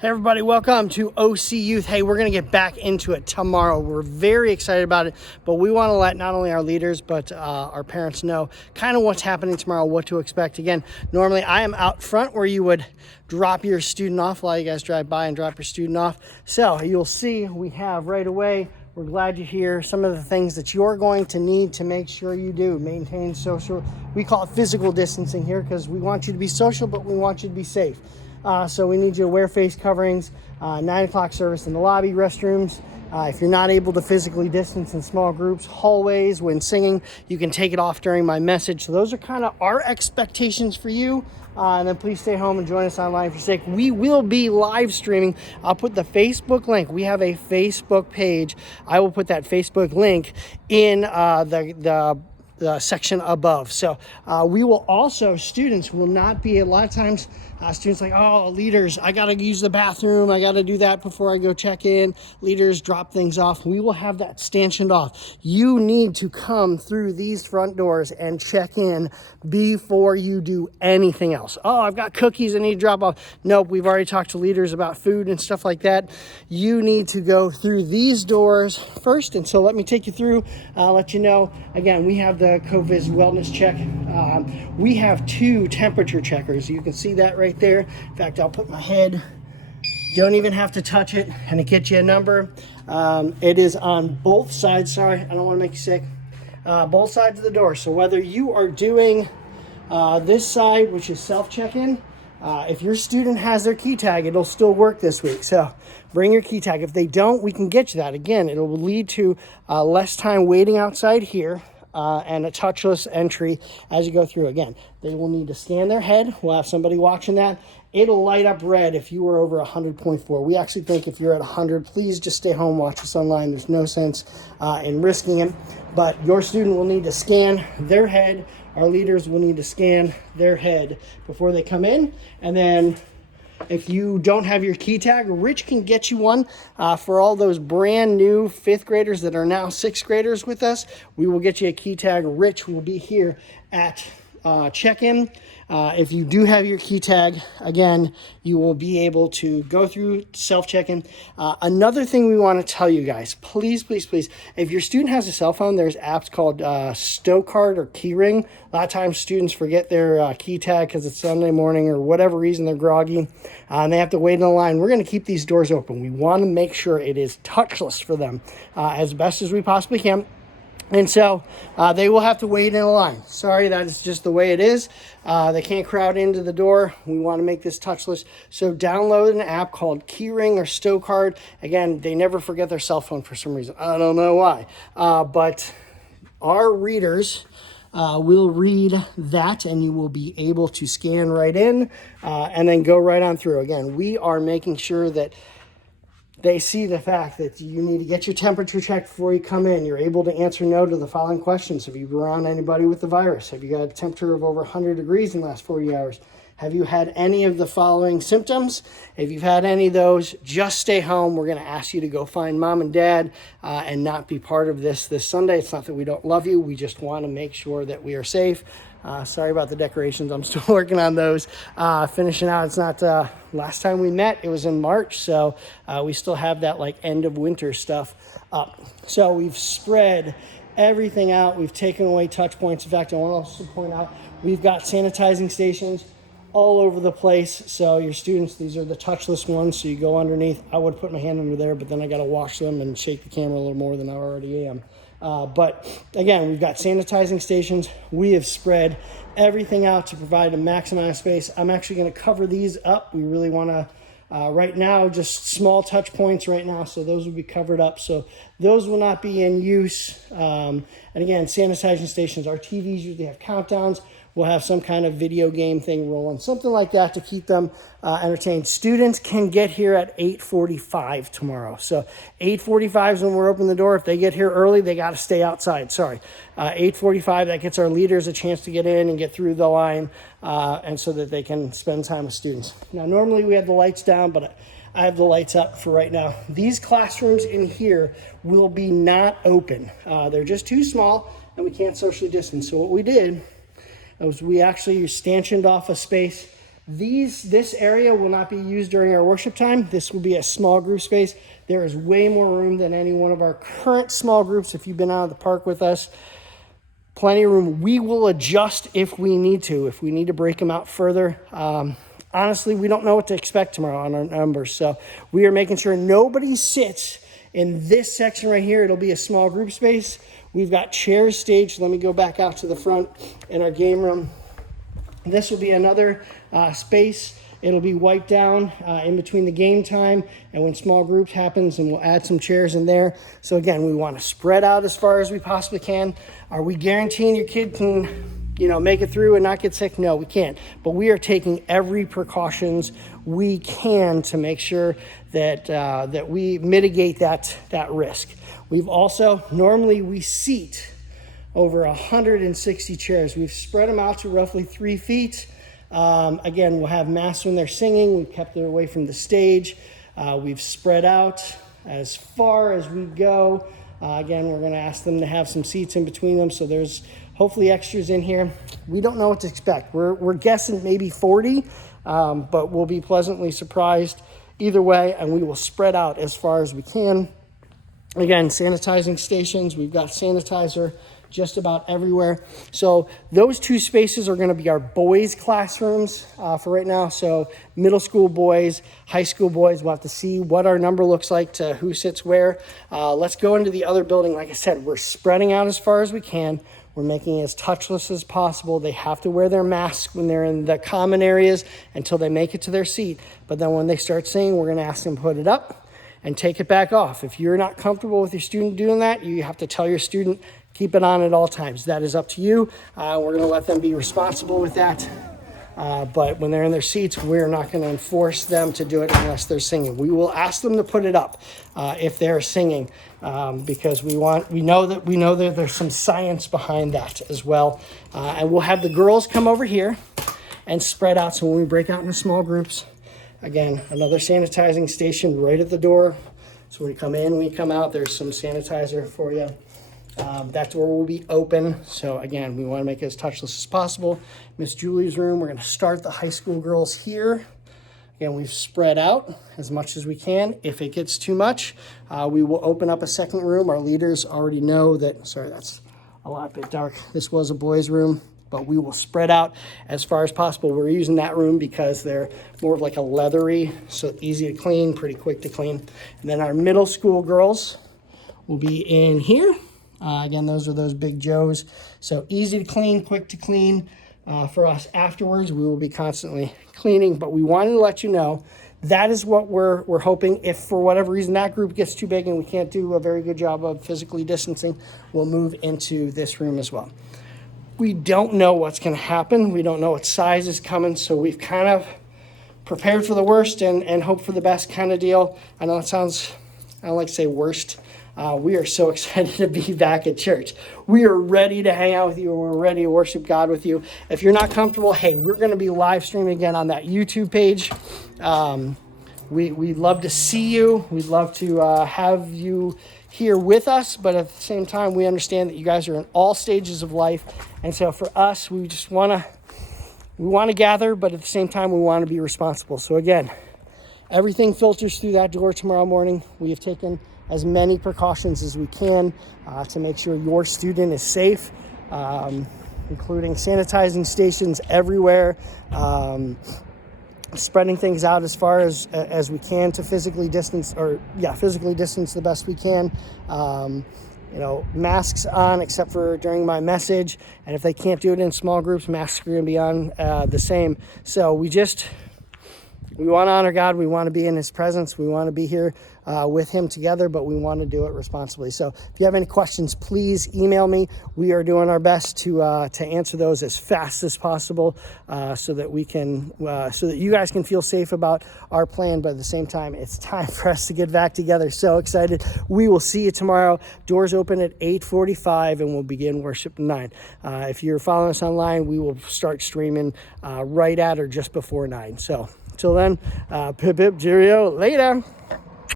Hey everybody, welcome to OC Youth. Hey, we're going to get back into it tomorrow. We're very excited about it, but we want to let not only our leaders, but our parents know kind of what's happening tomorrow, what to expect. Again, normally I am out front where you would drop your student off. A lot of you guys drive by and drop your student off. So you'll see we have right away, we're glad you're here, some of the things that you're going to need to make sure you do. Maintain social, we call it physical distancing here because we want you to be social, but we want you to be safe. So we need you to wear face coverings, 9 o'clock service in the lobby, restrooms. If you're not able to physically distance in small groups, hallways, when singing, you can take it off during my message. So those are kind of our expectations for you. And then please stay home and join us online for sake. We will be live streaming. I'll put the Facebook link. We have a Facebook page. I will put that Facebook link in the section above. So we will also, students will not be, a lot of times students like, oh, leaders, I got to use the bathroom. I got to do that before I go check in. Leaders drop things off. We will have that stanchioned off. You need to come through these front doors and check in before you do anything else. Oh, I've got cookies I need to drop off. Nope, we've already talked to leaders about food and stuff like that. You need to go through these doors first. And so let me take you through, let you know, again, we have the COVID wellness check. We have 2 temperature checkers. You can see that right there. In fact, I'll put my head, don't even have to touch it, and it gets you a number. It is on both sides. Sorry, I don't want to make you sick. Both sides of the door. So whether you are doing this side, which is self-check-in, if your student has their key tag, it'll still work this week. So bring your key tag. If they don't, we can get you that. Again, it will lead to less time waiting outside here. And a touchless entry as you go through. Again, they will need to scan their head. We'll have somebody watching that. It'll light up red if you were over 100.4. We actually think if you're at 100, please just stay home, watch us online. There's no sense in risking it. But your student will need to scan their head. Our leaders will need to scan their head before they come in. And then if you don't have your key tag, Rich can get you one for all those brand new 5th graders that are now 6th graders with us. We will get you a key tag. Rich will be here at check-in. If you do have your key tag, again, you will be able to go through self-check-in. Another thing we want to tell you guys, please, please, please, if your student has a cell phone, there's apps called Stowcard or Keyring. A lot of times students forget their key tag because it's Sunday morning or whatever reason they're groggy and they have to wait in a line. We're going to keep these doors open. We want to make sure it is touchless for them as best as we possibly can. And so they will have to wait in a line. Sorry, that is just the way it is. They can't crowd into the door. We want to make this touchless. So download an app called Keyring or Stowcard. Again, they never forget their cell phone for some reason. I don't know why. But our readers will read that and you will be able to scan right in and then go right on through. Again, we are making sure that they see the fact that you need to get your temperature checked before you come in. You're able to answer no to the following questions. Have you been around anybody with the virus? Have you got a temperature of over 100 degrees in the last 40 hours? Have you had any of the following symptoms? If you've had any of those, just stay home. We're going to ask you to go find mom and dad and not be part of this Sunday. It's not that we don't love you. We just want to make sure that we are safe. Sorry about the decorations. I'm still working on those. Finishing out. It's not last time we met. It was in March. So we still have that like end of winter stuff up. So we've spread everything out. We've taken away touch points. In fact, I want to also point out we've got sanitizing stations all over the place. So your students, these are the touchless ones. So you go underneath. I would put my hand under there, but then I got to wash them and shake the camera a little more than I already am. But again, we've got sanitizing stations. We have spread everything out to provide a maximum space. I'm actually going to cover these up. We really want to, right now, just small touch points right now. So those will be covered up. So those will not be in use. And again, sanitizing stations, our TVs usually have countdowns. We'll have some kind of video game thing rolling, something like that to keep them entertained. Students can get here at 8:45 tomorrow. So 8:45 is when we're opening the door. If they get here early, they got to stay outside. Sorry. 8:45, that gets our leaders a chance to get in and get through the line and so that they can spend time with students. Now, normally we have the lights down, but I have the lights up for right now. These classrooms in here will be not open. They're just too small and we can't socially distance. So what we did was we actually stanchioned off a space This area will not be used during our worship time. This will be a small group space. There is way more room than any one of our current small groups. If you've been out of the park with us, plenty of room. We will adjust if we need to break them out further. Honestly, we don't know what to expect tomorrow on our numbers. So we are making sure nobody sits in this section right here. It'll be a small group space. We've got chairs staged. Let me go back out to the front in our game room. This will be another space. It'll be wiped down in between the game time and when small groups happens, and we'll add some chairs in there. So again, we want to spread out as far as we possibly can. Are we guaranteeing your kid can, make it through and not get sick? No, we can't. But we are taking every precautions we can to make sure that that we mitigate that risk. We've also, normally we seat over 160 chairs. We've spread them out to roughly 3 feet. Again, we'll have masks when they're singing. We've kept it away from the stage. We've spread out as far as we go. Again, we're going to ask them to have some seats in between them, so there's hopefully extras in here. We don't know what to expect. We're guessing maybe 40, but we'll be pleasantly surprised either way, and we will spread out as far as we can. Again, sanitizing stations. We've got sanitizer just about everywhere. So those 2 spaces are going to be our boys' classrooms for right now. So middle school boys, high school boys, we'll have to see what our number looks like to who sits where. Let's go into the other building. Like I said, we're spreading out as far as we can. We're making it as touchless as possible. They have to wear their masks when they're in the common areas until they make it to their seat. But then when they start singing, we're going to ask them to put it up and take it back off. If you're not comfortable with your student doing that, you have to tell your student, keep it on at all times. That is up to you. We're going to let them be responsible with that. But when they're in their seats, we're not going to enforce them to do it unless they're singing. We will ask them to put it up if they're singing, because we know that there's some science behind that as well. And we'll have the girls come over here and spread out. So when we break out into small groups, again, another sanitizing station right at the door. So when you come in, when you come out, there's some sanitizer for you. That door will be open. So again, we want to make it as touchless as possible. Miss Julie's room, we're going to start the high school girls here. Again, we've spread out as much as we can. If it gets too much, we will open up a second room. Our leaders already know that, sorry, that's a lot bit dark. This was a boys' room, but we will spread out as far as possible. We're using that room because they're more of like a leathery, so easy to clean, pretty quick to clean. And then our middle school girls will be in here. Again, those are those big Joes. So easy to clean, quick to clean. For us afterwards, we will be constantly cleaning, but we wanted to let you know that is what we're hoping. If for whatever reason that group gets too big and we can't do a very good job of physically distancing, we'll move into this room as well. We don't know what's going to happen. We don't know what size is coming, so we've kind of prepared for the worst and hope for the best kind of deal. I know it sounds, I don't like to say worst. We are so excited to be back at church. We are ready to hang out with you. We're ready to worship God with you. If you're not comfortable, hey, we're going to be live streaming again on that YouTube page. We'd love to see you. We'd love to have you here with us, but at the same time, we understand that you guys are in all stages of life. And so for us, we just want to gather, but at the same time, we want to be responsible. So again, everything filters through that door tomorrow morning. We have taken as many precautions as we can to make sure your student is safe, including sanitizing stations everywhere, spreading things out as far as we can to physically distance the best we can. Masks on except for during my message, and if they can't do it in small groups, masks are going to be on the same. So we want to honor God. We want to be in his presence. We want to be here with him together, but we want to do it responsibly. So if you have any questions, please email me. We are doing our best to answer those as fast as possible so that you guys can feel safe about our plan. But at the same time, it's time for us to get back together. So excited. We will see you tomorrow. Doors open at 8:45 and we'll begin worship at 9. If you're following us online, we will start streaming right at or just before 9. So, till then, pip pip, cheerio, later.